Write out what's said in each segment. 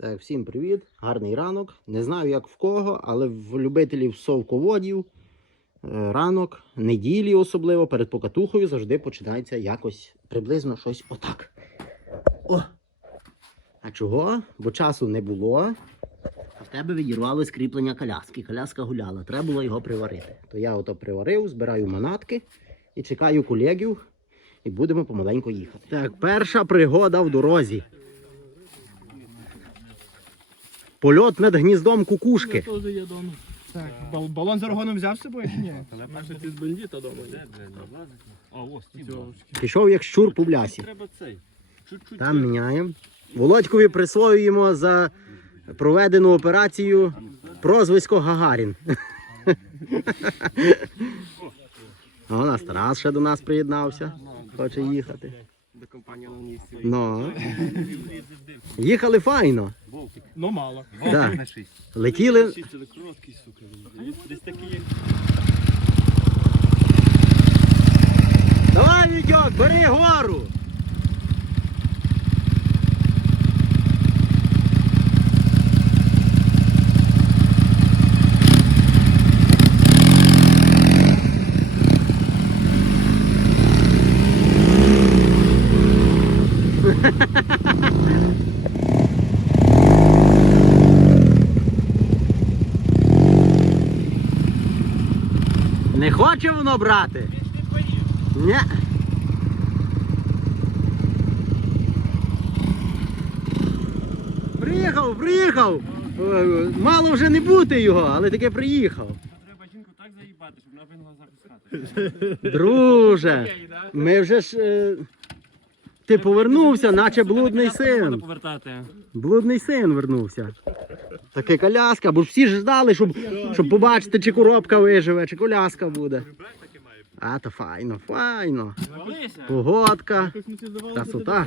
Так, всім привіт, гарний ранок. Не знаю, як в кого, але в любителів совководів е, ранок, неділі особливо, перед покатухою завжди починається якось приблизно щось отак. О! А чого? Бо часу не було. А в тебе відірвалось кріплення коляски. Коляска гуляла, треба було його приварити. То я ото приварив, збираю манатки і чекаю колегів, і будемо помаленьку їхати. Так, перша пригода в дорозі. Польот над гніздом кукушки. Теж є дома. Так, бал- балон з аргоном взяв з собою чи ні? Наша ці з бандита дома. А, ось ці Пішов як щур по блясі. Треба цей. Чуть-чуть. Там міняємо. Володькові присвоюємо за проведену операцію прозвисько Гагарін. А у нас Тарас ще до нас приєднався. Хоче їхати. До компанії на місці. Ну. Їхали файно. Вовтик. Ну мало. Да. на 6. Летіли. Короткий, сука. Десь такі як Давай, Вітьок, бери гору. Не хоче воно брати? Ні. Приїхав, приїхав. Мало вже не бути його, але таке приїхав. Треба жінку так заїбати, щоб вона вигнала запускати. Друже, ми вже ж. е, Ти повернувся, наче блудний син. Блудний син вернувся. Таке коляска, бо ж всі ж ждали, щоб, щоб побачити, чи коробка виживе, чи коляска буде. А, то файно, файно. Погодка, красота.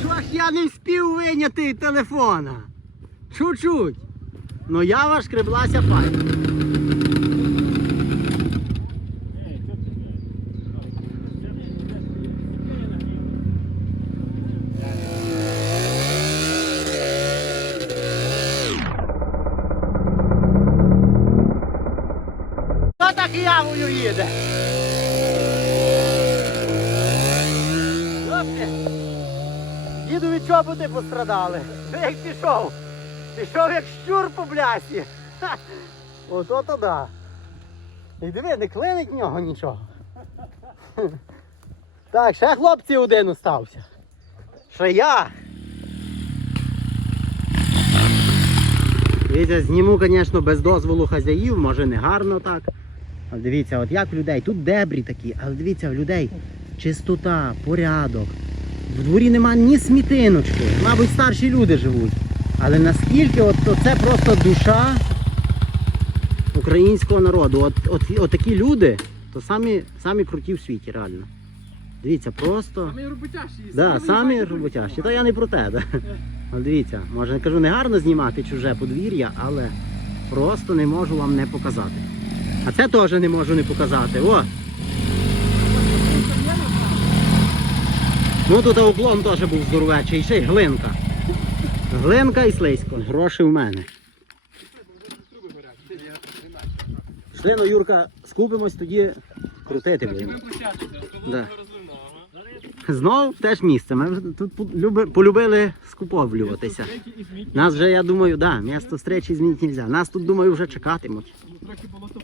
Що ж я не встиг телефона? Чуть-чуть. Ну ява шкреблася файно. Хто так явою їде? Хлопці, Чоботи пострадали. Як пішов? Пішов як щур по блясі. Ото то да. І диви, не клинить в нього нічого. Так, ще хлопці один остався. Ще я. Дивіться, зніму, звісно, без дозволу хазяїв, може не гарно так. Але дивіться, от як людей, тут дебрі такі, але дивіться, в людей чистота, порядок. В дворі нема ні смітиночки. Мабуть, старші люди живуть. Але наскільки от, то це просто душа українського народу. От, от, от такі люди, то самі, самі круті в світі, реально. Дивіться, просто. Ми роботящі. Да, самі роботящі. Та я не про те. Да. Але дивіться, може я кажу, не гарно знімати чуже подвір'я, але просто не можу вам не показати. А це теж не можу не показати. О! Ну тут облом теж був здоровечий, ще й глинка. Глинка і слизько. Гроші в мене. Йшли, ну, Юрка, скупимось, тоді крутити будемо. Да. Знов теж місце. Ми вже тут полюбили скуповлюватися. Нас вже, я думаю, да, місто зустрічі змінити не можна. Нас тут, думаю, вже чекатимуть. Трохи було то.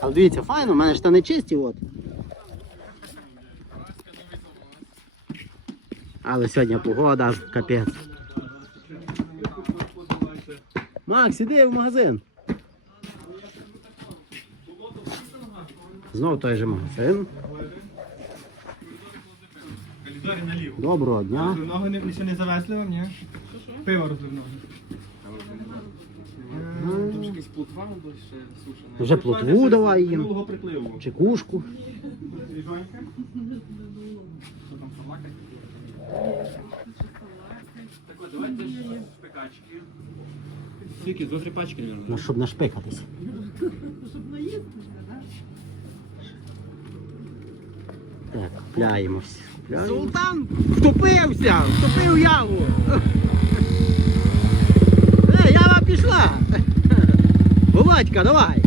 Але дивіться, файно, в мене штани чисті, от. Але сьогодні погода, капець. Макс, іди в магазин. Знову той же магазин. Доброго дня. Розливного не, ще не завезли вам, ні? Пиво розливного. Тут якийсь плотва або ще сушене. Вже плотву давай їм. Минулого припливу. Чекушку. Свіжонька. Що там салака? Так от, давайте шпикачки. Скільки? Зо три пачки, Ну, мабуть. щоб нашпикатись. Так, купляємось. Купляємо. Султан втопився! Втопив яву! Е, ява пішла! Володька! Давай!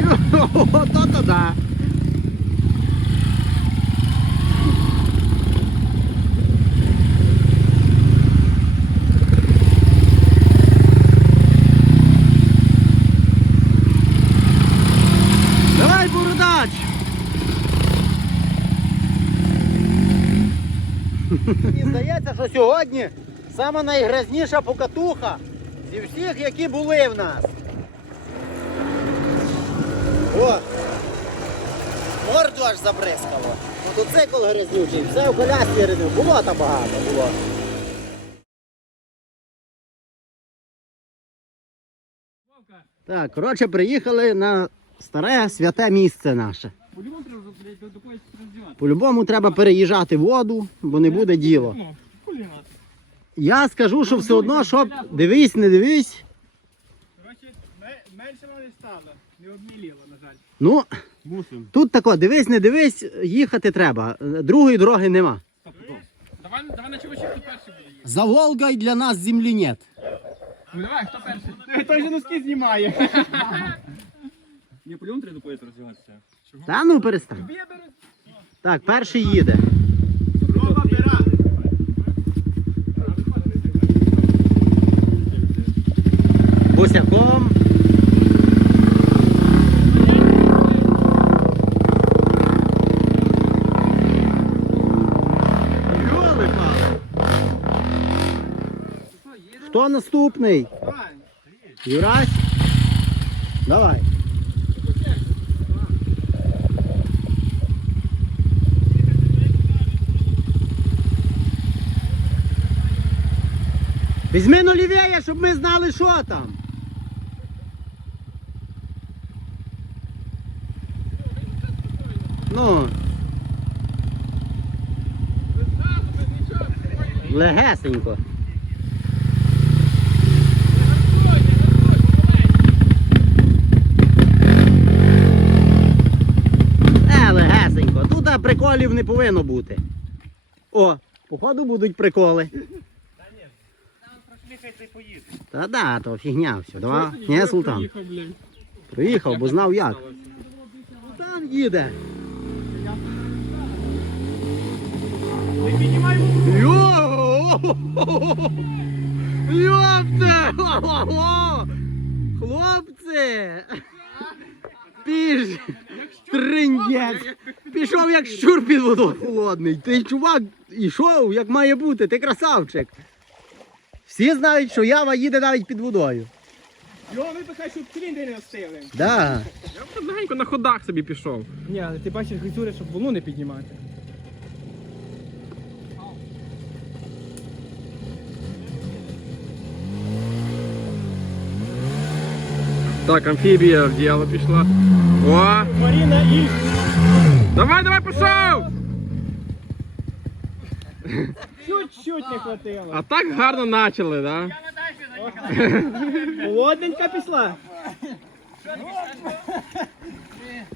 Йо, то-то да! Давай, бородач! Мені здається, що сьогодні сама найгрязніша покатуха зі всіх, які були в нас. О! Морду аж забризкало. Мотоцикл грязнючий, все в коляскі рядив, болота багато було. Так, коротше, приїхали на старе святе місце наше. По-любому треба, блядь, до- до когось роздівати. По-любому треба переїжджати воду, бо не буде діла. Ну, кулінат. Я скажу, що все одно, щоб дивись, не дивись. Коротше, ме- менше вона не стала. Не обміліла, на жаль. Ну, Мусим. тут тако, дивись, не дивись, їхати треба. Другої дороги нема. Давай, давай на чувачі, хто перший буде їхати. За Волгою для нас землі нет. Ну давай, хто перший? Той же носки знімає. Ні, по-любому треба до поїзду роздягатися. Та ну перестань. Так, перший їде. Босяком. Хто наступний? Юрась? Давай. Візьми ну лівіє, щоб ми знали, що там. Ну. Легесенько. Е, легесенько. Тут приколів не повинно бути. О, походу будуть приколи. Та да, то фігня все. Давай. Ні, султан. Приїхав, бо знав як. Султан їде. Не піднімай Йо! Йопте! Хлопці! Піш! Триндець! Пішов як щур під водою холодний. Ти чувак ішов, як має бути, ти красавчик. Всі знають, що ява їде навіть під водою. Його випихай, щоб циліндри не остили. Да. Я б легенько на ходах собі пішов. Ні, але ти бачиш грицюри, щоб волну не піднімати. Так, амфібія в діло пішла. О! Маріна і... Давай, давай, пішов! Чуть-чуть не хватило. А так гарно почали, да? Холодненька пішла.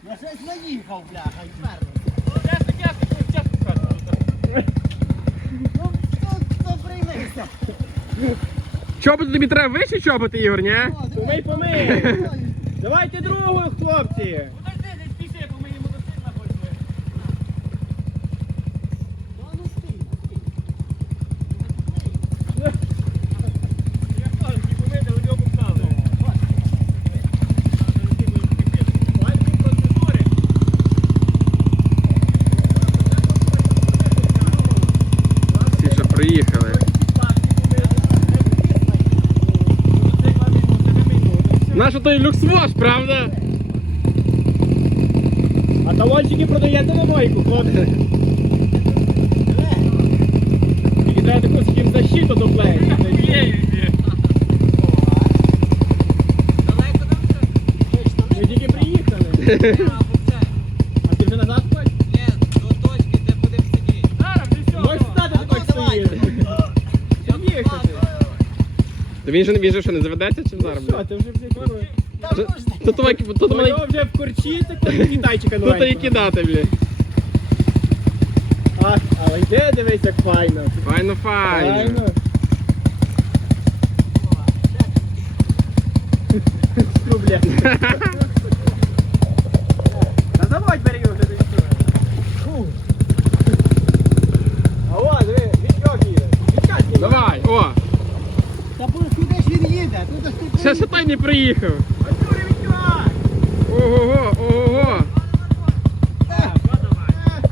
Я щось наїхав, бляха, і Чоботи тобі треба вище чоботи, Ігор, ні? Помий, помий. Давайте другу, хлопці. той люксвош, правда? А талончики продаєте на мойку, хлопці. Тільки треба таку з ким защиту доклеїти. Ми тільки приїхали. А ти вже назад То він же, він же що, не заведеться чи зараз? Що, ти вже блядь, Тут, тут, тут, Ну, його вже в корчі такого китайчика тут і новенького. кидати, блядь. А, але йде, дивись, як файно. Файно, файно. Файно. Проблем. Та заводь бери його вже дійшов. А о, диви, відчок є. Відчок є. Давай, о, Та куди ж він їде? Тут ж тут ще сатай не приїхав. Ого-го, ого-го.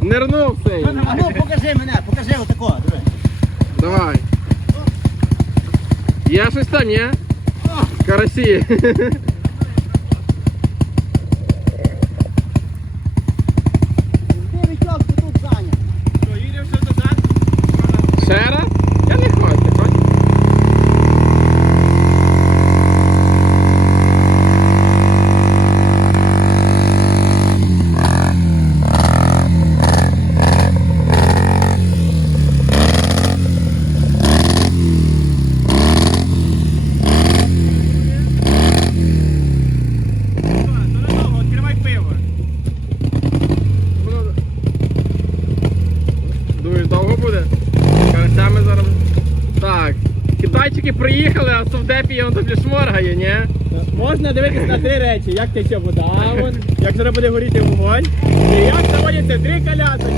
Нирнув цей. А ну покажи мене, покажи отако. Давай. Я щось там, ні? Карасі. Ти Вітьок, ти тут зайнят. Що, їдемо ще назад? Ще раз? Я не хочу, хоч. Що, то недовго, відкривай пиво. Думаєш, довго буде? Карасями зараз. Так. Китайчики а совдепі он тобі шморгає, ні? Можна дивитися на три речі, як тече вода, вон, як зараз буде горіти вогонь, і як заводяться три колясочки.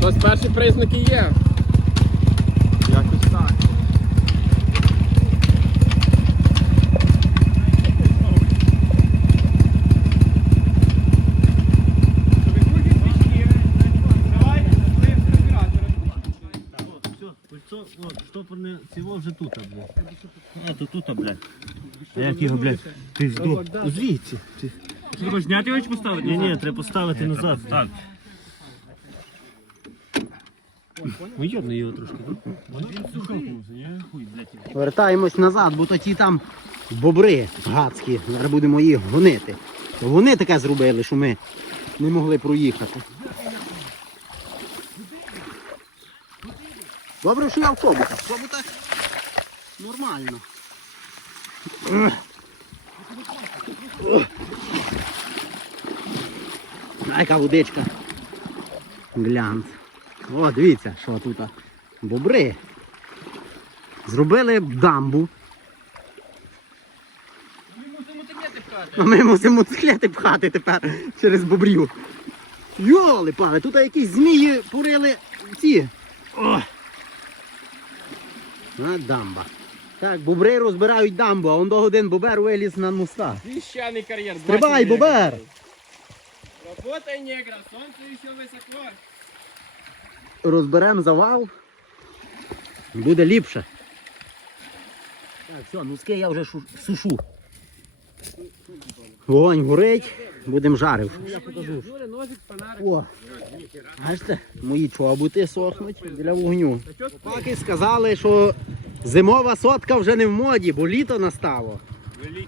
Щось перші признаки є. Цього вже тут, блядь. А, то тут, блядь. А як його, блядь, пизду. Звідси. Хочеш зняти його чи поставити? Ні, ні, треба поставити назад. Так. Йобни його трошки. Вертаємось назад, бо то ті там бобри гадські. Зараз будемо їх гонити. Вони таке зробили, що ми не могли проїхати. Добре, що я в кобутах. В кобутах нормально. Яка водичка. Глянц. О, дивіться, що тут. Бобри. Зробили дамбу. А ми мусимо мотоциклети пхати тепер через бобрів. Йоли пане, тут якісь змії порили ці. О! А, дамба. Так, бобри розбирають дамбу, а он до один бобер виліз на моста. Священний кар'єр. Стрибай, бобер! Работай, негра, сонце ще високо. Розберемо завал. Буде ліпше. Так, все, носки я вже шу- сушу. Вогонь горить, будемо жарив. О, бачите, мої чоботи сохнуть біля вогню. Паки сказали, що зимова сотка вже не в моді, бо літо настало.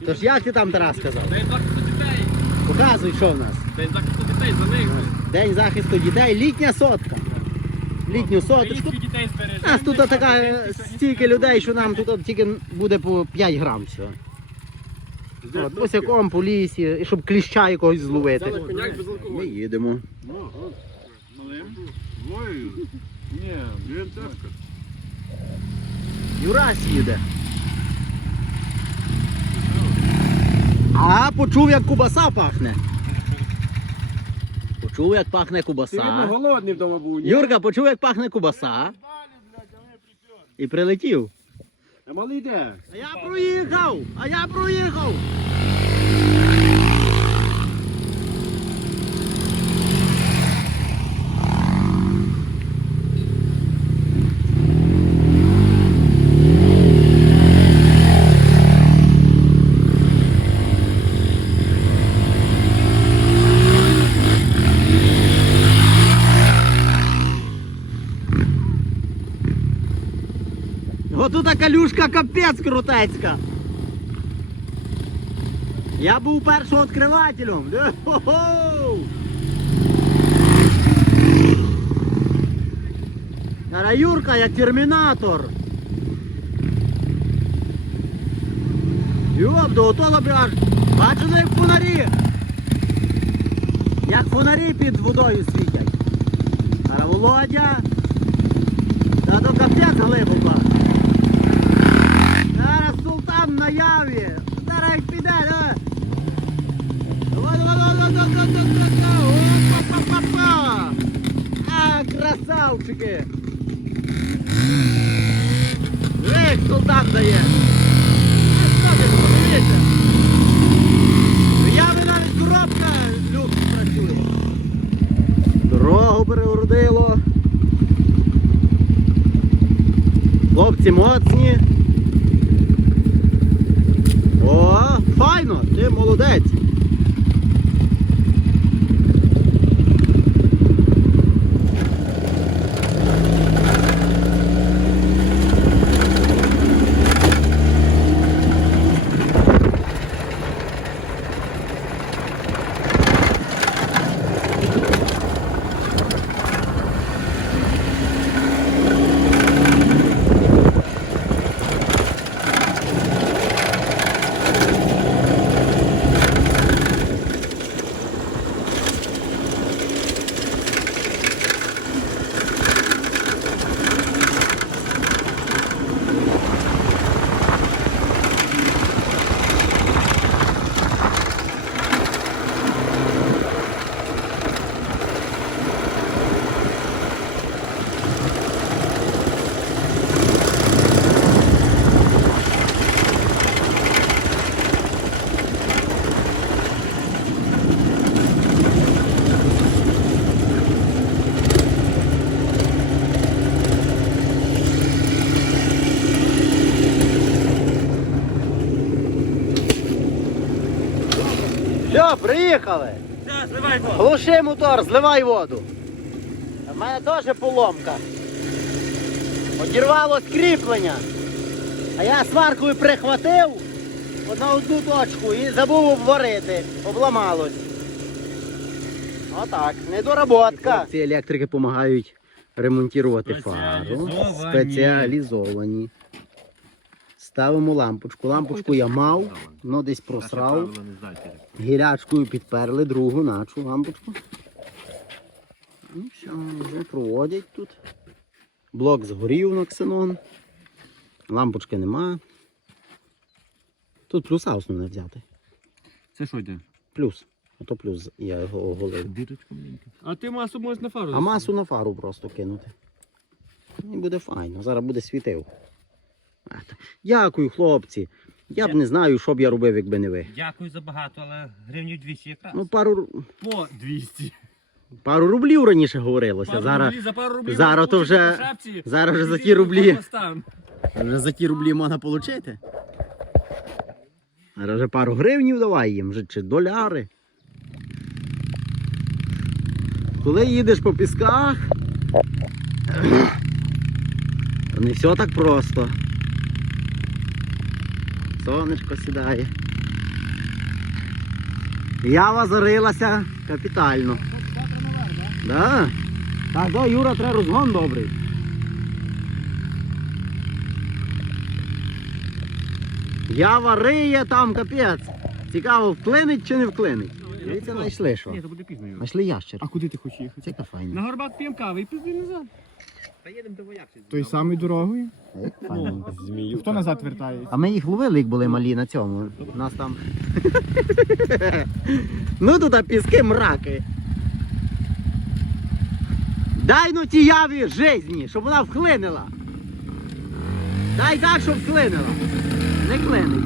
Тож як ти там Тарас сказав? День захисту дітей. Показуй, що в нас. День захисту дітей, за них. День захисту дітей, літня сотка. Літню соточку. Дітей У збережемо. нас тут така стільки людей, що нам тут тільки буде по 5 грам всього. От, босяком по лісі, і щоб кліща якогось зловити. Ми їдемо. Ні, він тяжко. Юрась їде. А почув, як кубаса пахне. Почув, як пахне Ти видно кубаса. голодний вдома був, ні? Юрка, почув, як пахне кубаса. І прилетів. А малий де? А я проїхав! А я проїхав! Отут калюшка капець крутецька. Я був першооткривателем. Де- Хо-хо! Зараз Юрка, як термінатор. Йоп, до того аж. Бачили, як фонарі. Як фонарі під водою світять. Зараз Володя. Та то капець глибоко. Опа-па-па-па. А, красавчики. Ей, султан дає. Подивіться. В Яви навіть коробка люк працює. Дорогу перегородило. Хлопці моцні. О, файно, ти молодець. Все, приїхали. Все, зливай воду. Глуши мотор, зливай воду. У мене теж поломка. Одірвало кріплення. А я сваркою прихватив на одну точку і забув обварити. Обламалось. Отак, недоработка. Ці електрики допомагають ремонтувати фару. Спеціалізовані. Ставимо лампочку. Лампочку я мав, але десь просрав. Гірячкою підперли другу начу лампочку. Ну все, вже проводять тут. Блок згорів на ксенон. Лампочки нема. Тут плюса основне взяти. Це що йде? Плюс. Ото плюс я його оголив. А ти масу можеш на фару. А масу на фару просто кинути. І буде файно. Зараз буде світив. Дякую, хлопці. Я б не знаю, що б я робив, якби не ви. Дякую за багато, але гривнів 200 якраз. Ну, пару, ру- По 200. пару рублів раніше говорилося. Пару Зараз, рублів, за пару рублів зараз то вже- шапці, зараз вже за ті рублі. вже за ті рублі можна отримати. Зараз вже пару гривнів давай їм, вже, чи доляри. Коли їдеш по пісках, то не все так просто. Сонечко сідає. Ява зарилася капітально. Да? Так, да, Юра, треба розгон добрий. Ява риє там капець. Цікаво, вклинить чи не вклинить. Дивіться, знайшли що. Ні, то буде пізно. Юра. Знайшли ящер. А куди ти хочеш їхати? Це файно. На горбат п'ємо кави і пізди назад. Та їдемо до вояків. Той самий дорогою? Файно. Хто назад вертає? А ми їх ловили, як були малі на цьому. Нас там. ну тут піски мраки. Дай ну ті яві жизні, щоб вона вхлинила. Дай так, щоб вхлинила. Не клинить.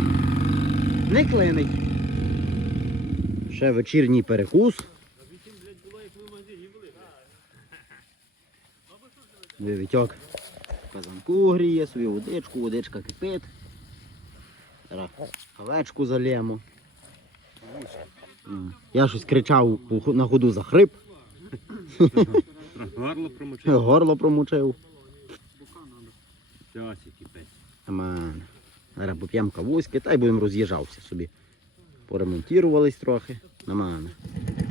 Не клинить. Ще вечірній перекус. Диви, Вітьок. Казанку гріє, собі водичку, водичка кипить. Зараз овечку залємо. Я щось кричав на ходу за хрип, Горло промочив. горло. Аман. Зараз поп'ємо кавуськи та й будемо роз'їжджався собі. Поремонтувались трохи. Аман. О,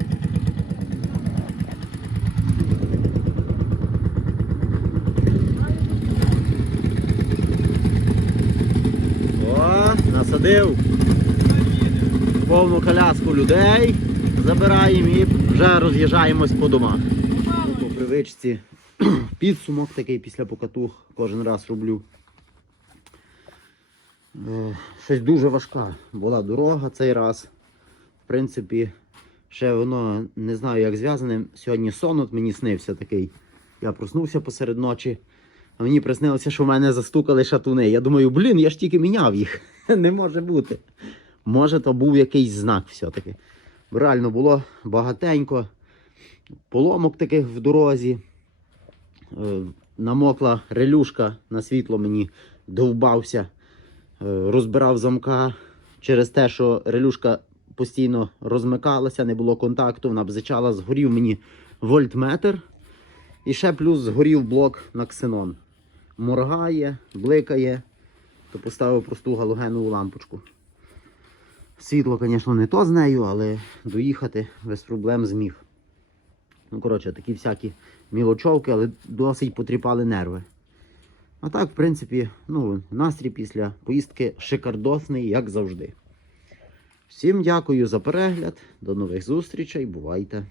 насадив повну коляску людей, забираємо і вже роз'їжджаємось по домах. По привичці підсумок такий після покатух кожен раз роблю. Е, Щось дуже важка була дорога цей раз. В принципі, ще воно не знаю, як зв'язане. Сьогодні сон от мені снився такий. Я проснувся посеред ночі, а мені приснилося, що в мене застукали шатуни. Я думаю, блін, я ж тільки міняв їх. Не може бути. Може, то був якийсь знак все-таки. Реально було багатенько. Поломок таких в дорозі. Е, Намокла релюшка на світло мені довбався. Е, Розбирав замка через те, що релюшка постійно розмикалася, не було контакту, вона бзичала, згорів мені вольтметр. І ще плюс згорів блок на ксенон. Моргає, бликає, то поставив просту галогенову лампочку. Світло, звісно, не то з нею, але доїхати без проблем зміг. Ну, коротше, такі всякі мілочовки, але досить потріпали нерви. А так, в принципі, ну, настрій після поїздки шикардосний, як завжди. Всім дякую за перегляд. До нових зустрічей. Бувайте!